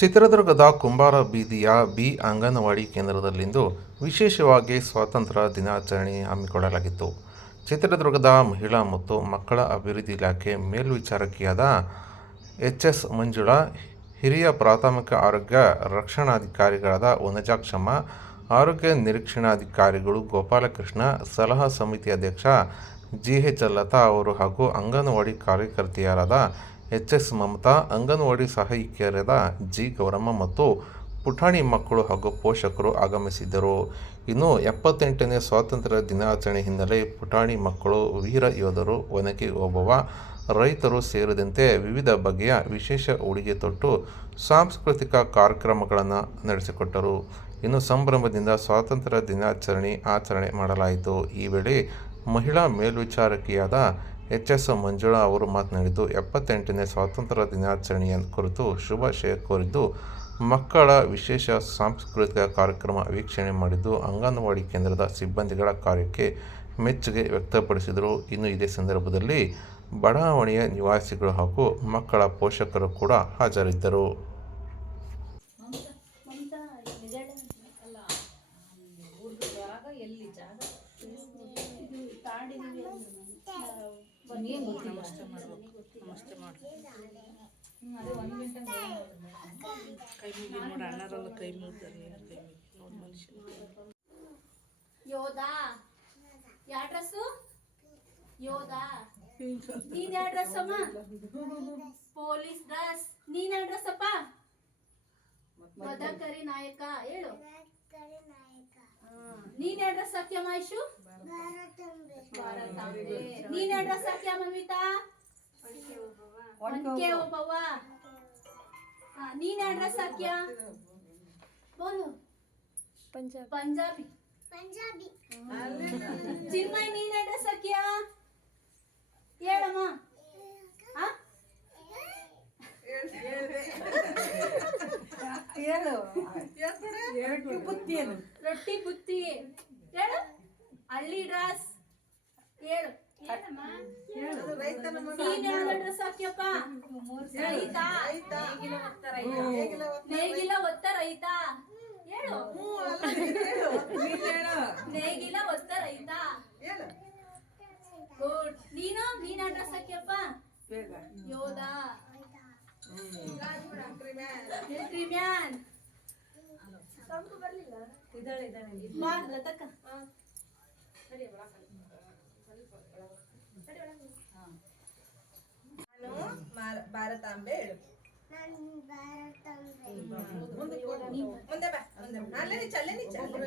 ಚಿತ್ರದುರ್ಗದ ಕುಂಬಾರ ಬೀದಿಯ ಬಿ ಅಂಗನವಾಡಿ ಕೇಂದ್ರದಲ್ಲಿಂದು ವಿಶೇಷವಾಗಿ ಸ್ವಾತಂತ್ರ್ಯ ದಿನಾಚರಣೆ ಹಮ್ಮಿಕೊಳ್ಳಲಾಗಿತ್ತು. ಚಿತ್ರದುರ್ಗದ ಮಹಿಳಾ ಮತ್ತು ಮಕ್ಕಳ ಅಭಿವೃದ್ಧಿ ಇಲಾಖೆ ಮೇಲ್ವಿಚಾರಕಿಯಾದ ಎಚ್ ಎಸ್ ಮಂಜುಳಾ, ಹಿರಿಯ ಪ್ರಾಥಮಿಕ ಆರೋಗ್ಯ ರಕ್ಷಣಾಧಿಕಾರಿಗಳಾದ ವನಜಾಕ್ಷಮ್ಮ, ಆರೋಗ್ಯ ನಿರೀಕ್ಷಣಾಧಿಕಾರಿಗಳು ಗೋಪಾಲಕೃಷ್ಣ, ಸಲಹಾ ಸಮಿತಿ ಅಧ್ಯಕ್ಷ ಜಿ ಎಚ್ ಲತಾ ಅವರು ಹಾಗೂ ಅಂಗನವಾಡಿ ಕಾರ್ಯಕರ್ತೆಯರಾದ ಎಚ್ ಎಸ್ ಮಮತಾ, ಅಂಗನವಾಡಿ ಸಹಾಯಕಿಯರಾದ ಜಿ. ಗೌರಮ್ಮ ಮತ್ತು ಪುಟಾಣಿ ಮಕ್ಕಳು ಹಾಗೂ ಪೋಷಕರು ಆಗಮಿಸಿದ್ದರು. ಇನ್ನು ಎಪ್ಪತ್ತೆಂಟನೇ ಸ್ವಾತಂತ್ರ್ಯ ದಿನಾಚರಣೆ ಹಿನ್ನೆಲೆ ಪುಟಾಣಿ ಮಕ್ಕಳು, ವೀರ ಯೋಧರು ಒನಕೆ ಓಬವ್ವ ರೈತರು ಸೇರಿದಂತೆ ವಿವಿಧ ಬಗೆಯ ವಿಶೇಷ ಉಡುಗೆ ತೊಟ್ಟು ಸಾಂಸ್ಕೃತಿಕ ಕಾರ್ಯಕ್ರಮಗಳನ್ನು ನಡೆಸಿಕೊಟ್ಟರು. ಇನ್ನು ಸಂಭ್ರಮದಿಂದ ಸ್ವಾತಂತ್ರ್ಯ ದಿನಾಚರಣೆ ಆಚರಣೆ ಮಾಡಲಾಯಿತು. ಈ ವೇಳೆ ಮಹಿಳಾ ಮೇಲ್ವಿಚಾರಕಿಯಾದ ಎಚ್ ಎಸ್ ಮಂಜುಳಾ ಅವರು ಮಾತನಾಡಿದ್ದು, ಎಪ್ಪತ್ತೆಂಟನೇ ಸ್ವಾತಂತ್ರ್ಯ ದಿನಾಚರಣೆಯ ಕುರಿತು ಶುಭಾಶಯ ಕೋರಿದ್ದು, ಮಕ್ಕಳ ವಿಶೇಷ ಸಾಂಸ್ಕೃತಿಕ ಕಾರ್ಯಕ್ರಮ ವೀಕ್ಷಣೆ ಮಾಡಿದ್ದು, ಅಂಗನವಾಡಿ ಕೇಂದ್ರದ ಸಿಬ್ಬಂದಿಗಳ ಕಾರ್ಯಕ್ಕೆ ಮೆಚ್ಚುಗೆ ವ್ಯಕ್ತಪಡಿಸಿದರು. ಇನ್ನು ಇದೇ ಸಂದರ್ಭದಲ್ಲಿ ಬಡಾವಣೆಯ ನಿವಾಸಿಗಳು ಹಾಗೂ ಮಕ್ಕಳ ಪೋಷಕರು ಕೂಡ ಹಾಜರಿದ್ದರು. ಏನು ಗೊತ್ತಿಲ್ಲ. ನಮಸ್ತೆ ಮಾಡ್ಬೇಕು. ನಮಸ್ತೆ ಮಾಡು ಹ್ಮ್, ಅದೇ ಒಂದು ಗಂಟೆ ಕೈ ಮುಗಿ ನೋಡಿ ಅಣ್ಣರೆಲ್ಲ ಕೈ ಮುಗಿದಾರೆ ನೀನು ಕೈ ಮುಗಿ ನೋಡಿ ಮನುಷ್ಯ ಯೋಧ ಯಾವ ಡ್ರೆಸ್ಸು? ಯೋಧ. ನೀನ್ ಯಾವ ಡ್ರೆಸ್ ಅಮ್ಮ ಪೊಲೀಸ್ ಡ್ರೆಸ್. ನೀನ್ ಯಾವ ಡ್ರೆಸ್ ಅಪ್ಪ ಮದಕರಿ ನಾಯಕ. ಹೇಳು. ನೀನ್ ಯಾವ ಡ್ರೆಸ್ ಹಾಕ್ಯ ಮಹೇಶು ಭಾರತಾಂಬೆ ನೀನ್ ಯಾವ ಡ್ರೆಸ್ ಹಾಕ್ಯ ಮನ್ವಿತಾ ಒನಕೆ ಓಬವ್ವ ಹಾ, ನೀನ್ ಯಾವ ಡ್ರೆಸ್ ಹಾಕ್ಯ? ಬೋಲು ಪಂಜಾಬಿ. ಪಂಜಾಬಿ. ಚಿನ್ಮಯ್ ನೀನ್ ಅಡ್ರೆಸ್ ಹಾಕಿಯಾ? ಹೇಳಮ್ಮ. ಆ? ರೊಟ್ಟಿ ಬುತ್ತಿ ಹೇಳು ಹಳ್ಳಿ ಡ್ರೆಸ್ ಹೇಳು. ನೇಗಿಲ ಒತ್ತ ರೈತ. ಹೇಳು. ನೇಗಿಲ ಒತ್ತ ರೈತ. ಗುಡ್. ನೀನು? ನೀನ್ ಅಡ್ರೆಸ್ ಹಾಕ್ಯಪ್ಪ? ಯೋಧ. ಮಿಲಿಟರಿ ಮ್ಯಾನ್ ಇದ್ದಾಳೆ ಇದ್ದಾಳೆ. ಸರಿ ಲತಕ್ಕ ನಾನು ಭಾರತಾಂಬೆ ಹೇಳು. ಮುಂದೆ ಬಾ ಮುಂದೆ. ಅಲ್ಲೇ ನಿಚ್ಚ ಅಲ್ಲೇ ನಿಚ್ಚ ಅಲ್ಲೇ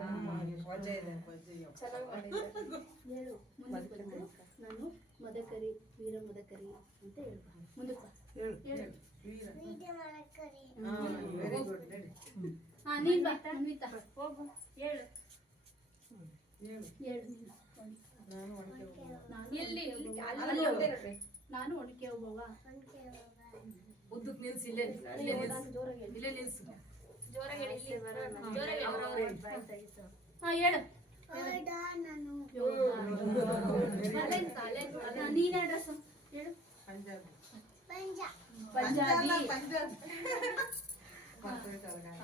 ಹಾ ಹೇಳು ನಾನು ಮದಕರಿ ವೀರ ಮದಕರಿ ಅಂತ ಹೇಳು. ಮುಂದಕ್ಕೆ ನಾನು ಒಣಕೆ ಹೋಗುವ. ಉದ್ದಕ್ಕೆ ನಿಲ್ಸಿ ಇಲ್ಲೇ ಇಲ್ಲೇ ನಿಲ್ಸು. ಹಾ ಹೇಳು. ನೀನ? ಅಡ್ರೆಸ್ ಹೇಳು ಪಂಜಾಬಿ. ಪಂಜಾ ಪಂಜಾಬಿ. ಪಂಜಾಬ್.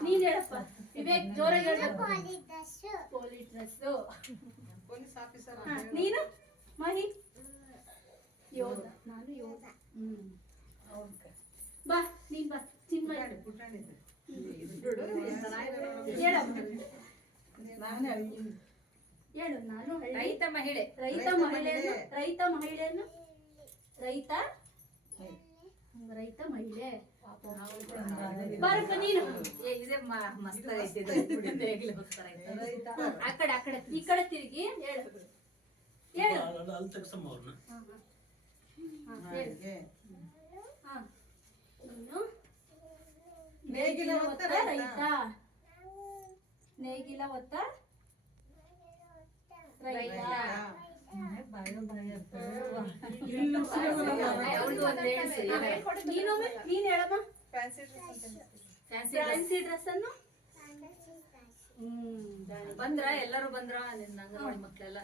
ನೀನ್ ಹೇಳಪ್ಪ. ವಿವೇಕ್ ಜೋರಾಗಿ ಹೇಳ್ಬೇಕು. Police police dress police officer ನೀನು? ಮಹಿ ಯೋಧ. ನಾನು ಯೋಧ. ಹ್ಮ್. ಬಾ ನೀನ್ ಬಾ. ಚಿನ್ಮಯ ಹೇಳು. ನಾನು ರೈತ ಮಹಿಳೆ. ರೈತ ಮಹಿಳೆಯನ್ನು ರೈತ ಮಹಿಳೆಯನ್ನು? ರೈತ? ರೈತ ಮಹಿಳೆ. ಬಾರಪ್ಪ ನೀನು. ಇದೇ ಮಸ್ತ್ ಐತೆ ಆ ಕಡೆ ಆ ಕಡೆ. ಈ ಕಡೆ ತಿರುಗಿ ಹೇಳು. ಹೇಳು. ಅಲ್ಲಿ ತೆಗ್ಸಮ್ಮ ಅವ್ರನ್ನ. ಹಾ, ಹಾ. ಹಾ, ಹಾ. ನೇಗಿಲ ಒತ್ತ ರೈತ. ನೇಗಿಲ ಒತ್ತ ರೈತ? ಬಾಯ ಏನೇ. ನೀನೊಮ್ಮೆ ನೀನ್ ಹೇಳಮ್ಮ. Fancy dress fancy dress. Fancy dress ಅನ್ನು? ಬಂದ್ರ ಎಲ್ಲರೂ ಬಂದ್ರ ನಿನ್ನ ಅಂಗನವಾಡಿ ಮಕ್ಳೆಲ್ಲ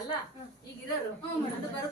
ಅಲ್ಲ ಈಗ ಇರೋರು. ಅದು ಬರುತ್ತೆ